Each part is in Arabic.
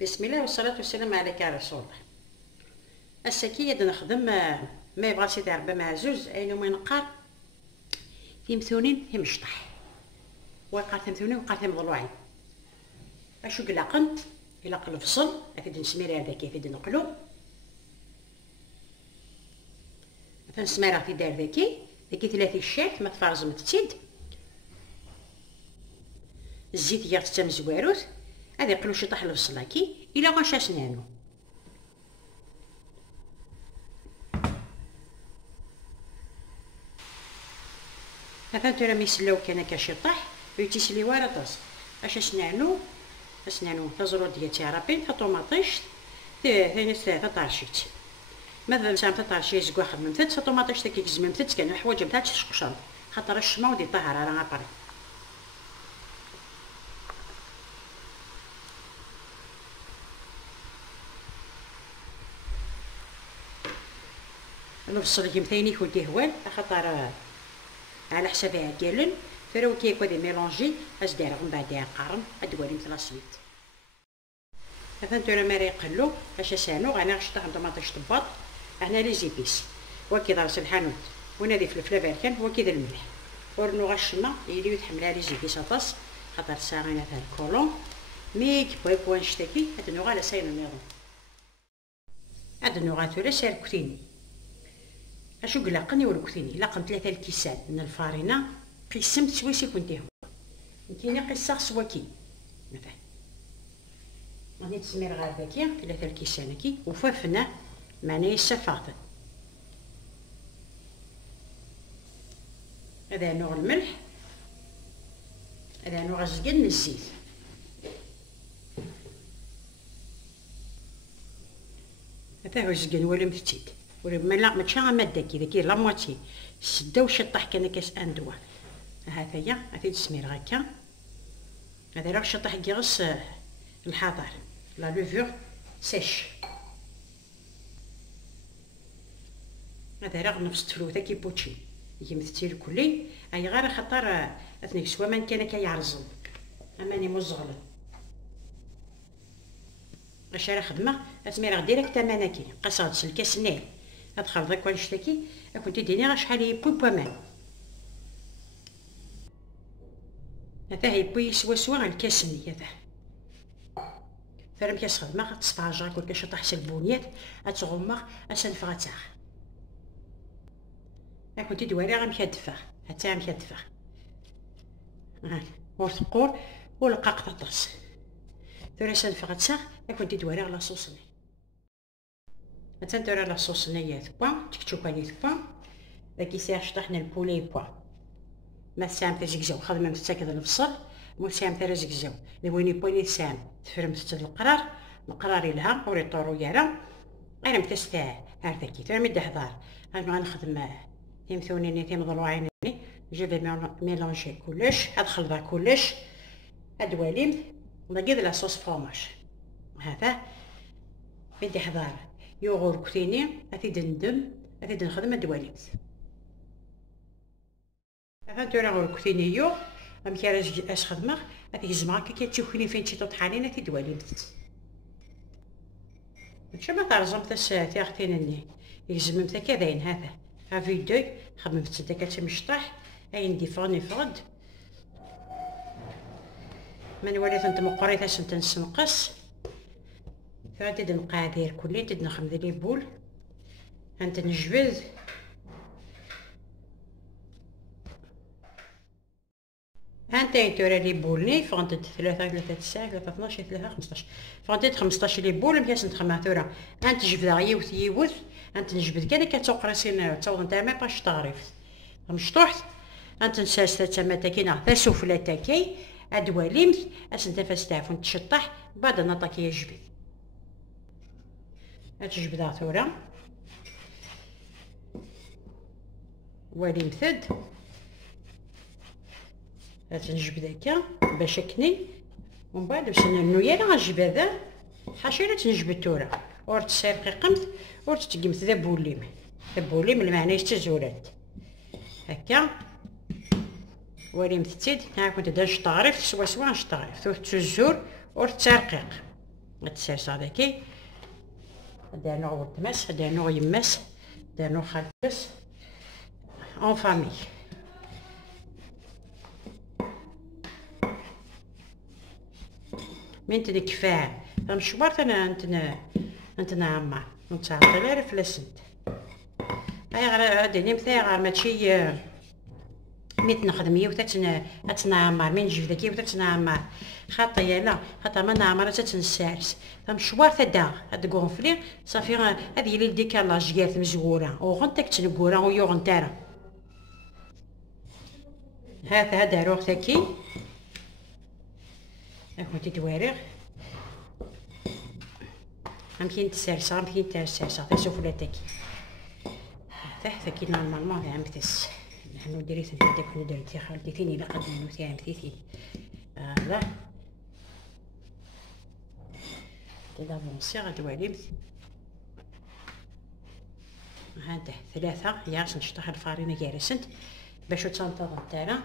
بسم الله والصلاة والسلام عليك يا رسول الله. السكية نخدم ما يبغى سيدي ربي مع زوز اينو ما ينقار تيمثونين هي مشطح وقال تمثونين وقال مضلوعين اشو قلقنت الى قل الفصل اكيد نسمير هذاك كيف نقلو مثلا نسمير في دار ذاكي 30 الشاك ما تفرز متتيد الزيت يا تم زواروت هذا يقلو شطح الفصل هاكي الى غاش اسنانو مثلا ترى ميسلو كان كشطح يتسلي ورا طاس اش اسنانو تزرو ديال تيرابين طوماطيش ثاني ثلاثه طارشيت مثلا سام طارشيت زكوا خدمت طوماطيش تاكي زممت كان حوايج بتاع تشقشان خاطر الشما ودي طهر راه عبر البصل يمثيني كنتي هوال خاطر على حساب عقالن فراو كيكو دي ميلونجي اش داير من بعد قارن ادوالي مثل السويت مثلا ترى ماري يقلو اش سانو انا غشطح طماطيش طباط هنا لي زيبيس وكي دارس الحانوت ونادي فلفله باركان هو كي الملح ورنو غشما يلي يتحمل على زيبيس اطاس خاطر ساغينا تاع الكولون ميك بويكو نشتكي هاد النوع على ساين النظام هاد النوع تورا سير كوتيني اشو قلقني والكوتيني لقم 3 الكيسان من الفارينه قسمت سويسي كنتي هو كاينه قصه سواكي مثلا غادي تسمير غير ذاكي 3 الكيسان كي وفافنا معناه السفاطه هذا نوع الملح هذا نوع الزقن من الزيت هذا هو الزقن ولا مفتيت ولا لا ماشي ماده كي داكي لا موتي سدا وشطح كان كاس اندوا هذا هي غادي تسمير هكا هذا راه شطح كيغص الحضر لا لوفور سيش هذا راه نفس الفلوته كي بوتشي يمثل كلي اي غير خاطر اثنيك سوا من كان كيعرزن اماني مزغل اش راه خدمه اسمي راه ديريكت امانكي قصاد الكاس نيل ادخل ذاك ونشتكي كنت ديني راه شحال يبوبا مان هذا يبوي سوا الكاسني هذا فرم كاس خدمه تصفاجا كل كشطح سلبونيات اتغمر اسنفغا تاع كنت دواري غا مكدفه حتى مكدفه ورثقور ولقاق طاطس ثوري سنفغا تاع كنت دواري على صوصني مثلا ترى لا صوصنيه بوان تكتشوكا لي بوان كي سير شطحنا البولي بوان ما سام تزكزو خدمه متسكد البصل مو سام ترى زكزو لويني بويني سام تفرمت القرار لها وري طورو يالا انا متستا هاذاكي ترى مد حضار انا غنخدم يمثونيني تيمضلوعيني جو في ميلونجي كلش ادخل ذا كلش ادواليم ونقيد لا صوص فروماج هذا بدي حضار يوغور كوتيني افيد ندم افيد نخدم دواليمت هذا ترى غور كوتيني يو ام كيراج اش خدمه افيك زمرا كي تشوفني فين شي طحالين افيد دواليمت ماشي ما تعرزمت الساعه اختينني يلزمت كذاين هذا ها فيديو خدمت داك تمشطح اين ديفوني فرد من وليت انت مقريت اش انت نسنقص فهاد المقادير كلين تدنخم لي بول انت نجبد هانتاي تورا لي بولني فغنت 3 ساعه 3 12 3 15 فغنت 15 لي بول مكاس نتخمع ثورا انت جبدها يوث انت نجبد كان كتوقراسين تصاوب نتاع ما باش تعرف مشطوحت انت نساس تماتاكينا تسفله تاكي ادواليمت اش انت فاستعفو تشطح بعد نطاكي يجبد تجبدها ثورا والي مثد تنجبد هكا باش كني ومن بعد باش نويا راه غنجبد هذا حاشيره تنجبد ثورا اور تسرقي قمت اور تقمت ذا بوليم المعنى يستزورات هكا والي مثتيد ها كنت داش طارف سوا نشطارف ثور تزور اور تسرقيق تسرسا داكي دارنا ولدماس دارنا يماس دارنا خالتس اون فامي. من تنكفاع مشوار انت عمار نتعطل على فلاسنت هاي غير هادي مثلا غير ماشي ميت نخدم تتنعمر من نجي داكي تتنعمر خاطي لا خاطر ما نعمر تتنسارس مشوار تدا هاد كونفلي صافي هادي لي ديكالاج كاع مزوره وغنتك تنكورا ويوغ نتارا هذا داروغ تاكي كنتي تواريغ غنمشي تسرسا غنمشي تسرسا تسوفلا تاكي تاكي نورمالمون عم تس نحن دريت داك اللي درتي خالتي فين الا قد نوتي عم تيتي لا دافونسي غدوالي هذا ثلاثة ياس نشطح الفارينة جالسنت باش تنتظر نتاعنا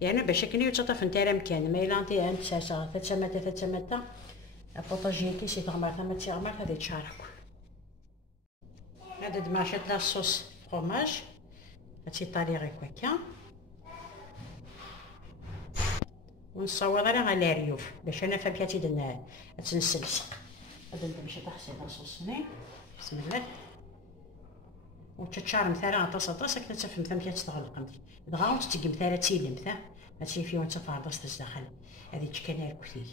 يعني باش كني تطف نتاعنا مكان ما الا انت عند ساسا تتمتا بوطاجيتي سي تغمر ثما تغمر هذه تشارك هذا دماشت لا صوص فروماج هاتي طالي غير هكا ونصور راه على ريوف باش انا فبياتي تنسلسق هذا باش تحسي لا صوص هنا بسم الله وتتشار مثلا طاسه كنت تفهم ثم تغلق دغا وتتقي مثلا تيلم ثا هاتي فيه وانت فارضس تزدخل هذه تشكنها الكثي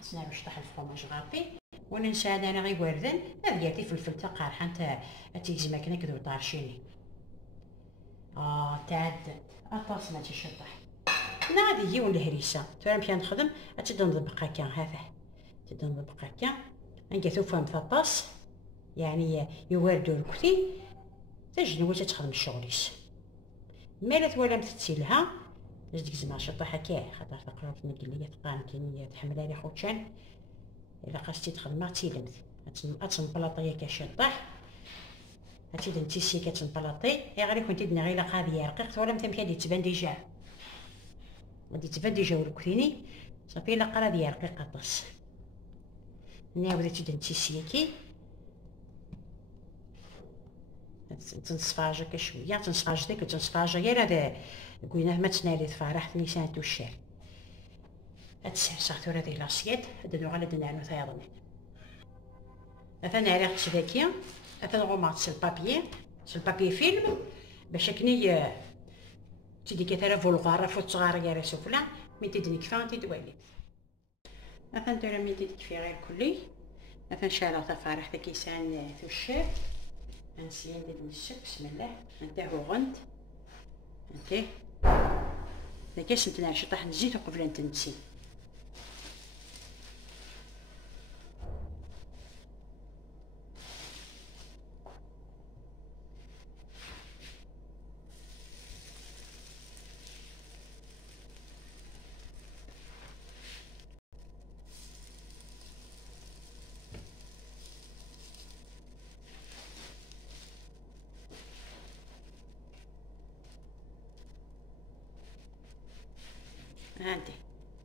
سنا باش طاح الفرماج غابي وانا نساعد انا غير وردان هذه فلفل تا قارحه نتا تيجي ماكنه كذو طارشيني تعدت الطاس ما تيشطح لا هذه هي والهريسه ترى نمشي نخدم تبدا نطبق هكا هذا تبدا نطبق هكا نقاثو فهم ثاطاس يعني يوردو الكثي تجنو تخدم الشغليس مالت ولا متتسيلها ديك زعما شطح هكا خاطر تقرا في نقليه تقام كينيه تحملها لي خوتشان الا قاستي تخدمها تيلمت تنبلاطي هكا شطح هاتي دنتيسي كتنبلاطي غير كنتي دنا غير قاضيه رقيقت ولا متمشي غادي تبان ديجا غادي تبان ديجا والكثيني صافي الا قرا ديال رقيقه طاس نعاودتي دنتيسي كي تنصفاجا كشويه تنصفاج ديك تنصفاجا غير هذا قلنا ما تنالي تفارح نيسان توشال هتسرساتو هذه لاسيت هذا نوع على دنانو ثايضني مثلا عرقت داكيا مثلا غومات البابي فيلم باش كني تيدي كثره فولغار فوت صغار يا رسوفلا مي تدني كفان تدوالي مثلا دير مي تدي كفي غير كلي مثلا شالا تفارح كيسان توشال نسيان ندير السك بسم الله نتاعو غند اوكي داكاش نتنعش شطح الزيت قبل ان تنسي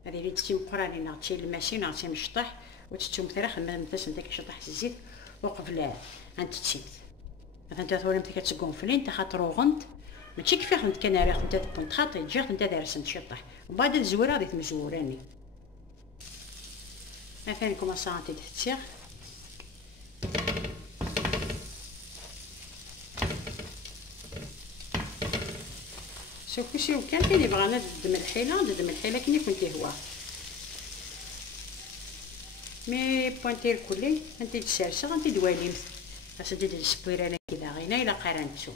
هذه اللي تتي مقراني نعطي الماشين نعطي مشطح وتتوم مثلا خمام مثلا داك شطح الزيت وقبل ان تتسيت مثلا تاثور انت كتقونفلي انت خاطرو غنت ماشي كيف خدمت كان راه انت تبنت خاطي جات انت دارس تشطح وبعد الزوره غادي تمزوراني مثلا كما صانتي تتسيغ شوفي كان اللي بغانا ضد الحيله كني كنت هو مي بوانتي الكلي انت تسرسه انت دوالي باش تدير السبويره انا كذا غينا الا قرانتو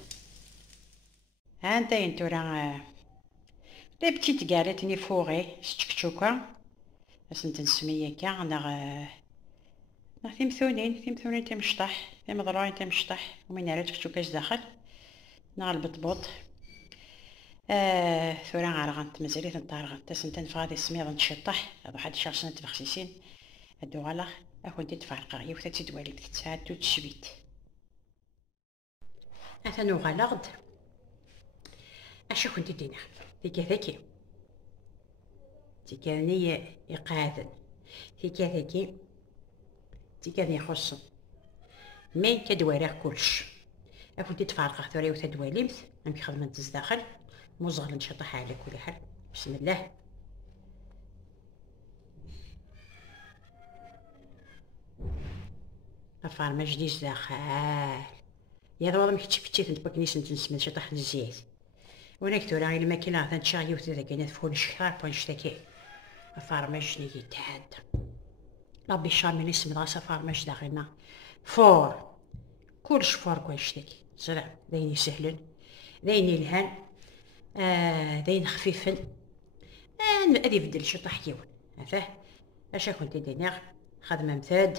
ها انت راه لي بتيت كاريتني فوغي شكشوكه باش نسميه كاع انا ثيمثونين تمشطح ثيمضروين تمشطح ومن عرفت شكوكاش داخل نغلب بطبوط ثورا عرغنت مازاليت نطارغنت تسنتن فغادي سميض نتشطح هذا واحد الشخص نتبخسيسين هادو غلا اكون تتفارقا هي وثاتي دوالي بتتساعد تشبيت اثنو غلغد اشو كنت دينا ديك هذاكي تيكاني يقعدن تيكاثاكي تيكاني يخصن مي كدواريغ كلش افوتي تفارقه ثوري وتدواليمت امي خدمت الزداخل مزغل نشطح على كل حال. بسم الله. افارما جديد داخل يا ضوض مك تشفتي تبقنيش نتنسمن شطح الزيت وناك تورا غير الماكينه تنشاغي وتذاك فول الشخار بونشتكي افارما جديد تعاد ربي شامل اسم راسه فارما داخلنا فور كلش فور كونشتكي زرع داين سهلن داين الهان داين خفيفن ادي بدل شطح يون عفاه اش كنت دينيغ خدمه مثاد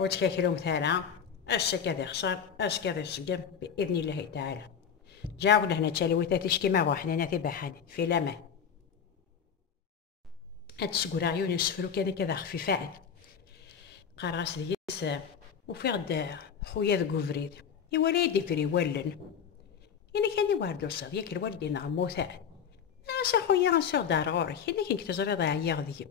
وتكاكلو مثالا اش كذا خسر اش كذا سقم باذن الله تعالى. جاو لهنا تشالويتات كيما روحنا في بحان في الامان. هاد السكورا عيون يسفرو كذا خفيفات قراص ديس وفي غدا خويا ذا كوفريد يولي يدفري ولن يعني كان يواردو صافي ياك الوالدين عموثان اش خويا نسوغ دار غورك يعني كي تجري ضايع غدي